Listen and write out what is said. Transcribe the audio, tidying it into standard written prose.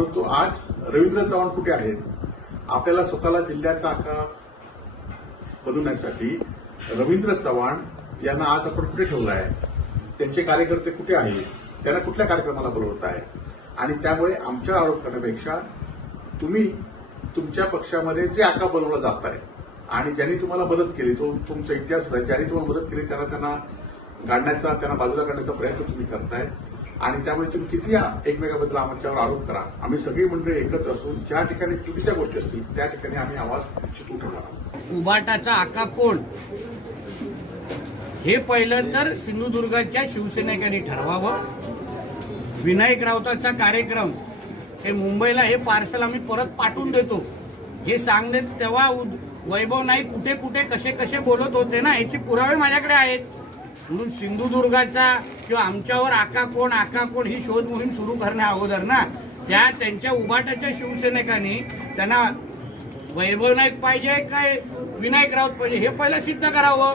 परंतु आज रवींद्र चव्हाण कुठे आहेत? आपल्याला स्वतःला जिल्ह्याचा आका बनवण्यासाठी रवींद्र चव्हाण यांना आज आपण कुठे ठेवलं आहे? त्यांचे कार्यकर्ते कुठे आहेत? त्यांना कुठल्या कार्यक्रमाला बोलवत आहे? आणि त्यामुळे आमच्या आरोप करण्यापेक्षा तुम्ही तुमच्या पक्षामध्ये जे आका बनवलं जात आहे आणि ज्यांनी तुम्हाला मदत केली, तो तुमचा इतिहास आहे, ज्यांनी तुम्हाला मदत केली त्यांना गाडण्याचा, त्यांना बाजूला काढण्याचा प्रयत्न तुम्ही करताय. आणि त्यामुळे तुम्ही किती एकमेकाबद्दल आमच्यावर आरोप करा, आम्ही सगळी मंडळी एकत्र असून ज्या ठिकाणी चुकीच्या गोष्टी असतील त्या ठिकाणी आम्ही आवाज निश्चित उठवणार आहोत. उबाटाचा आका कोण हे पहिलं तर सिंधुदुर्गाच्या शिवसैनिकांनी ठरवावं. विनायक राऊताचा कार्यक्रम हे मुंबईला हे पार्सल आम्ही परत पाठवून देतो हे सांगणे, तेव्हा वैभव नाईक कुठे कुठे कसे कसे बोलत होते ना, याचे पुरावे माझ्याकडे आहेत. म्हणून सिंधुदुर्गाचा किंवा आमच्यावर आका कोण ही शोध मोहीम सुरू करण्या अगोदर ना त्यांच्या उबाटाच्या शिवसैनिकांनी त्यांना वैभव नाईक पाहिजे काय विनायक राऊत पाहिजे हे पहिलं सिद्ध करावं.